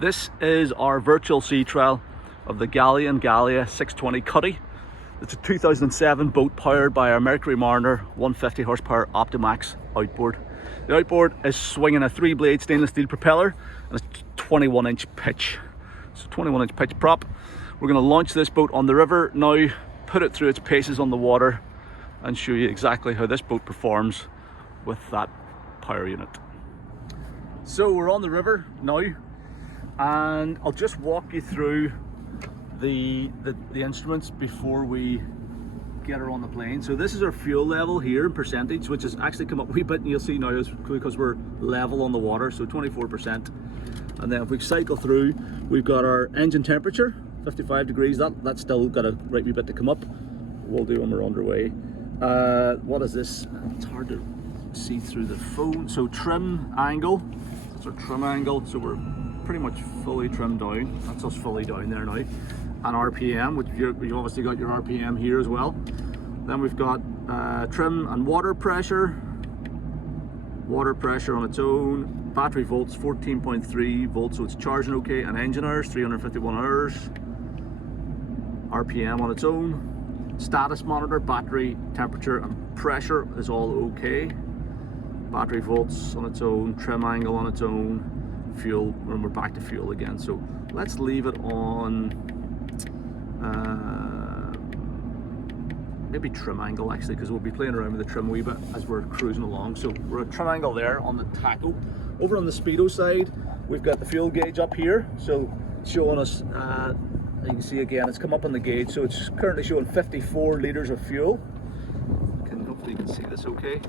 This is our virtual sea trial of the Galeon Galia 620 Cuddy. It's a 2007 boat powered by our Mercury Mariner 150 horsepower Optimax outboard. The outboard is swinging a 3-blade stainless steel propeller and a 21-inch pitch. So 21-inch pitch prop. We're going to launch this boat on the river now, put it through its paces on the water and show you exactly how this boat performs with that power unit. So we're on the river now, and I'll just walk you through the instruments before we get her on the plane. So this is our fuel level here in percentage, which has actually come up a wee bit, and you'll see now because we're level on the water, so 24%. And then if we cycle through, we've got our engine temperature, 55 degrees. That's still got a right wee bit to come up. We'll do when we're underway. What is this? It's hard to see through the phone. So trim angle, that's our trim angle. So we're pretty much fully trimmed down. That's us fully down there now. And RPM, which you've obviously got your RPM here as well. Then we've got trim and water pressure. Water pressure on its own. Battery volts 14.3 volts, so it's charging okay. And engine hours 351 hours. RPM on its own. Status monitor, battery temperature and pressure is all okay. Battery volts on its own, trim angle on its own. Fuel, when we're back to fuel again. So let's leave it on maybe trim angle actually, because we'll be playing around with the trim a wee bit as we're cruising along. So we're at trim angle there on the tacho. Over on the speedo side, we've got the fuel gauge up here, so showing us you can see again it's come up on the gauge, so it's currently showing 54 litres of fuel. Hopefully you can see this okay.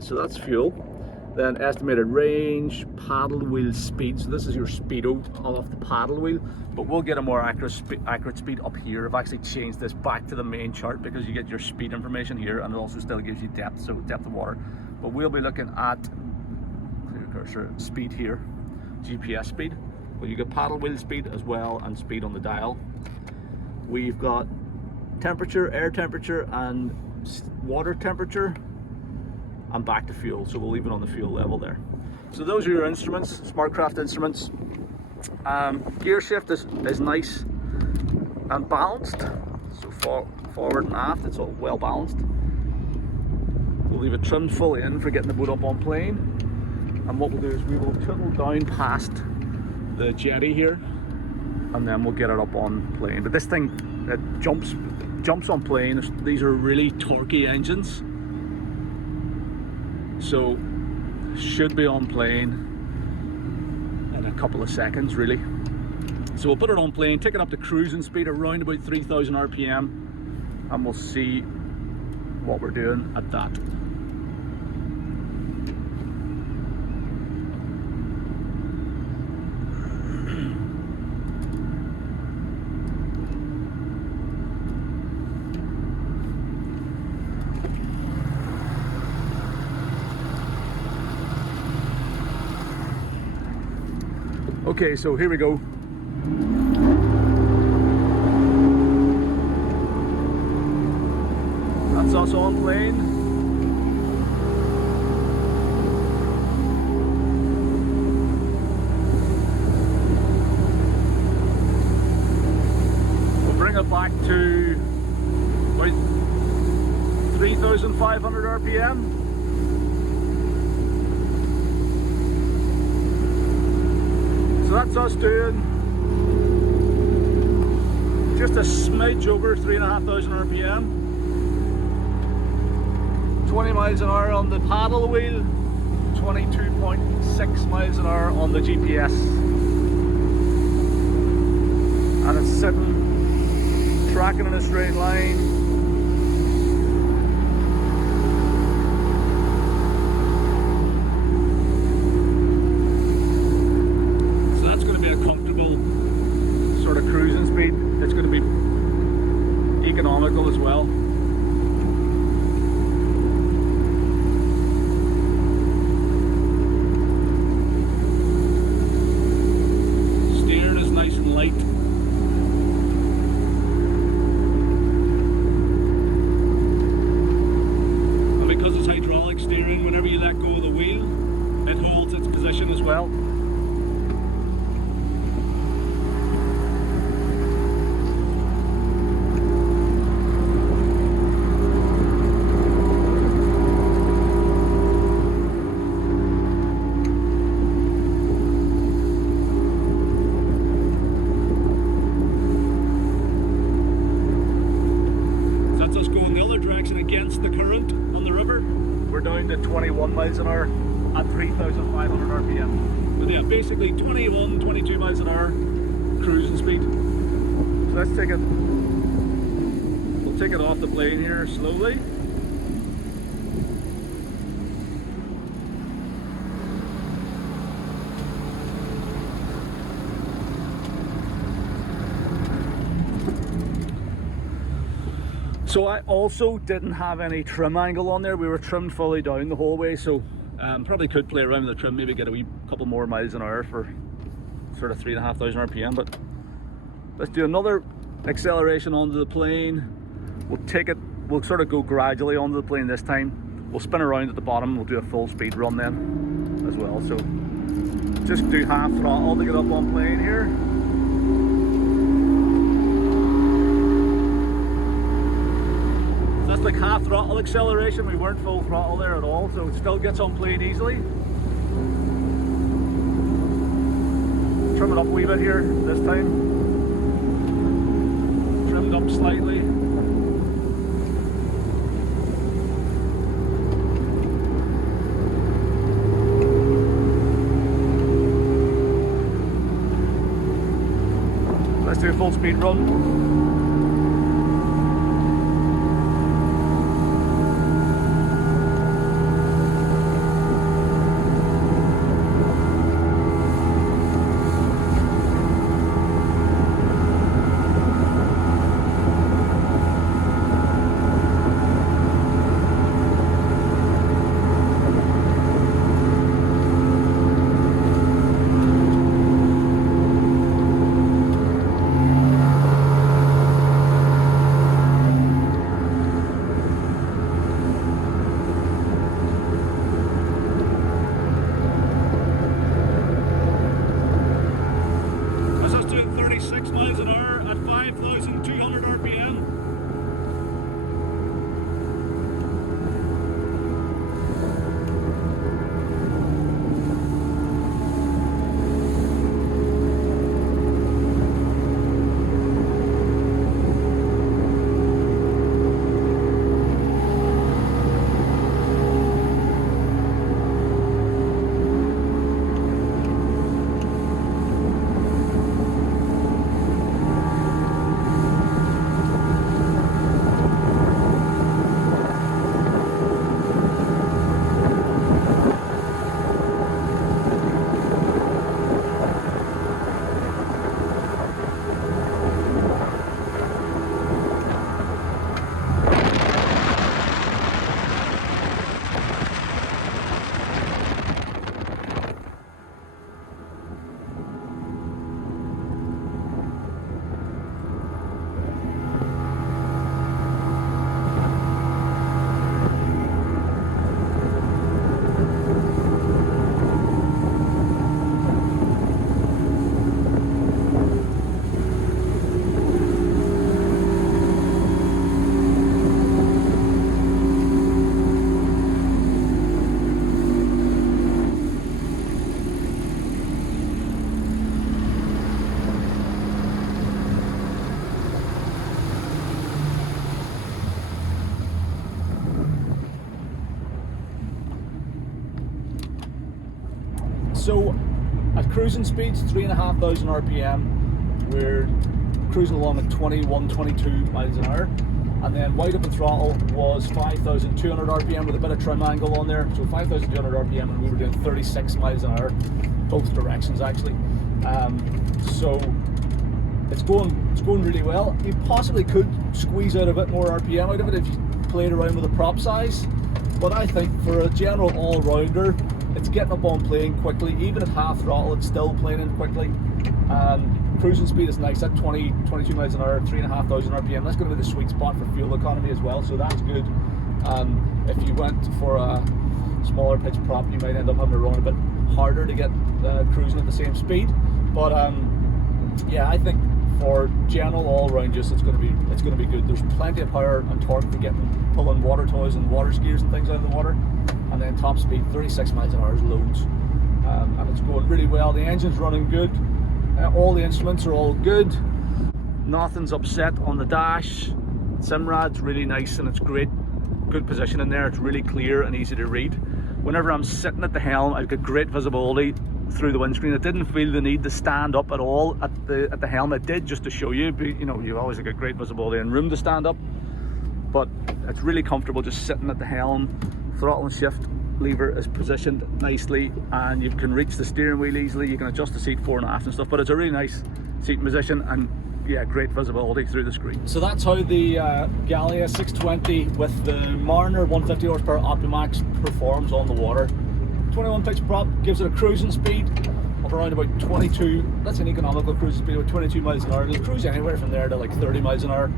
So that's fuel. Then estimated range, paddle wheel speed. So this is your speedo off the paddle wheel, but we'll get a more accurate speed up here. I've actually changed this back to the main chart because you get your speed information here, and it also still gives you depth, so depth of water. But we'll be looking at clear cursor speed here, GPS speed. Well, you get paddle wheel speed as well and speed on the dial. We've got temperature, air temperature, and water temperature. And back to fuel, so we'll leave it on the fuel level there. So those are your instruments, Smartcraft instruments. Gear shift is nice and balanced, so forward and aft it's all well balanced. We'll leave it trimmed fully in for getting the boat up on plane, and what we'll do is we will twiddle down past the jetty here and then we'll get it up on plane. But this thing, it jumps on plane. These are really torquey engines, so should be on plane in a couple of seconds really. So we'll put it on plane, take it up to cruising speed around about 3000 RPM, and we'll see what we're doing at that. Okay, so here we go. That's us on plane. We'll bring it back to about 3,500 RPM. So that's us doing just a smidge over 3,500 RPM. 20 miles an hour on the paddle wheel, 22.6 miles an hour on the GPS. And it's sitting, tracking in a straight line. Cruising speed. It's going to be economical as well. Steering is nice and light. And because it's hydraulic steering, whenever you let go of the wheel, it holds its position as well. 21 miles an hour at 3,500 RPM. But yeah, basically 21, 22 miles an hour cruising speed. So let's take it, we'll take it off the plane here slowly. So I also didn't have any trim angle on there. We were trimmed fully down the whole way, so probably could play around with the trim, maybe get a wee couple more miles an hour for sort of 3,500 RPM. But let's do another acceleration onto the plane. We'll take it, we'll sort of go gradually onto the plane this time. We'll spin around at the bottom, we'll do a full speed run then as well. So just do half throttle to get up on plane here. That's like half throttle acceleration. We weren't full throttle there at all, so it still gets on plane easily. Trim it up a wee bit here this time. Trimmed up slightly. Let's do a full speed run. So at cruising speeds, 3,500 RPM, we're cruising along at 21, 22 miles an hour. And then wide open throttle was 5,200 RPM with a bit of trim angle on there. So 5,200 RPM, and we were doing 36 miles an hour, both directions actually. So it's going really well. You possibly could squeeze out a bit more RPM out of it if you played around with the prop size. But I think for a general all-rounder, it's getting up on plane quickly. Even at half throttle, it's still planing quickly. Cruising speed is nice at 20, 22 miles an hour, 3,500 RPM. That's going to be the sweet spot for fuel economy as well, so that's good. If you went for a smaller pitch prop, you might end up having to run a bit harder to get cruising at the same speed. But yeah, I think for general all-round use, it's going to be good. There's plenty of power and torque for pulling water toys and water skiers and things out of the water. And then top speed, 36 miles an hour is loads. And it's going really well. The engine's running good. All the instruments are all good. Nothing's upset on the dash. Simrad's really nice and it's great. Good position in there. It's really clear and easy to read. whenever I'm sitting at the helm, I've got great visibility through the windscreen. I didn't feel the need to stand up at all at the helm. It did, just to show you, you know, you've always got great visibility and room to stand up, but it's really comfortable just sitting at the helm. Throttle and shift lever is positioned nicely, and you can reach the steering wheel easily. You can adjust the seat fore and aft and stuff, but it's a really nice seating position, and yeah, great visibility through the screen. So that's how the Galia 620 with the Mariner 150 horsepower Optimax performs on the water. 21 pitch prop gives it a cruising speed of around about 22. That's an economical cruising speed of 22 miles an hour. It'll cruise anywhere from there to like 30 miles an hour.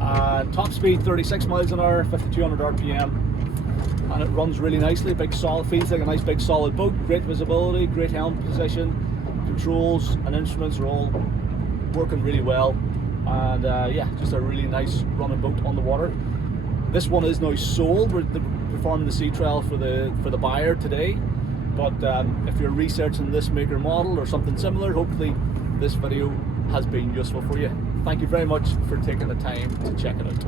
And top speed 36 miles an hour, 5200 RPM. And it runs really nicely. Big solid, feels like a nice big solid boat. Great visibility, great helm position. Controls and instruments are all working really well. And yeah, just a really nice running boat on the water. This one is now sold. We're performing the sea trial for the buyer today. But if you're researching this maker model or something similar, hopefully this video has been useful for you. Thank you very much for taking the time to check it out.